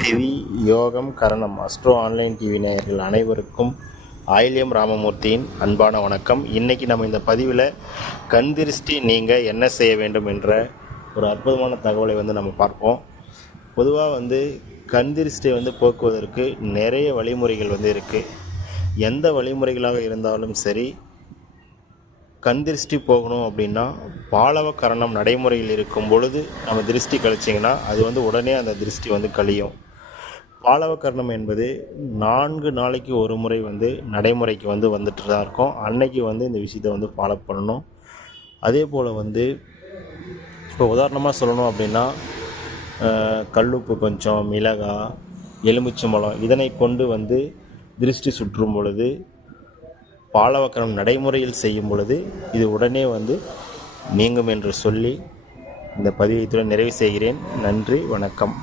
திவி யோகம் கரணம் அஸ்ட்ரோ ஆன்லைன் டிவி நேயர்கள் அனைவருக்கும் ஆயில்யம் ராமமூர்த்தியின் அன்பான வணக்கம். இன்றைக்கி நம்ம இந்த பதிவில் கண் திருஷ்டி நீங்கள் என்ன செய்ய வேண்டும் என்ற ஒரு அற்புதமான தகவலை நம்ம பார்ப்போம். பொதுவாக கண் திருஷ்டியை போக்குவதற்கு நிறைய வழிமுறைகள் இருக்குது. எந்த வழிமுறைகளாக இருந்தாலும் சரி, கண் திருஷ்டி போகணும் அப்படின்னா பாலவ கரணம் நடைமுறையில் இருக்கும் பொழுது நம்ம திருஷ்டி கழிச்சிங்கன்னா அது உடனே அந்த திருஷ்டி கழியும். பாலவ கரணம் என்பது 4 நாளைக்கு ஒரு முறை நடைமுறைக்கு வந்துட்டு தான் இருக்கும். அன்னைக்கு இந்த விஷயத்தை ஃபாலோ பண்ணணும். அதே போல் இப்போ உதாரணமாக சொல்லணும் அப்படின்னா, கல்லுப்பு கொஞ்சம், மிளகாய், எலுமிச்சம்பழம் இதனை கொண்டு திருஷ்டி சுற்றும் பொழுது, பாலவக்கரம் நடைமுறையில் செய்யும் பொழுது இது உடனே நீங்கும் என்று சொல்லி இந்த பதிவை நிறைவு செய்கிறேன். நன்றி, வணக்கம்.